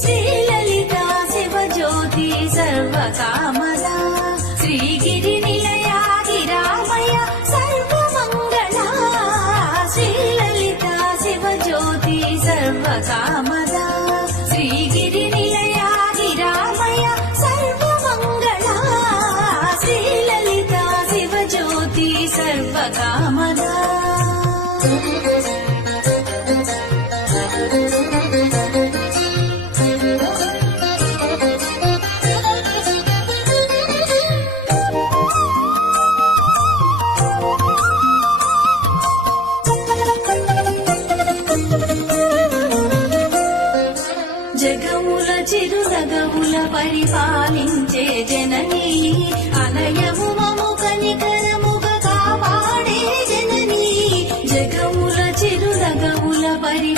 శ్రీలలిత శివజ్యోతి సర్వకామద శ్రీగిరి నిలయాగిరామయ సర్వమంగళ శ్రీలలిత శివజ్యోతి సర్వకామద శ్రీగిరి నిలయాగిరామయ సర్వమంగళ శ్రీలలిత శివజ్యోతి సర్వకామద జగముల చిరు జగముల పరిపాలించే జనని అనయము మము కనికరముగ కావాడే జనని. జగముల చిరు జగముల పరిపా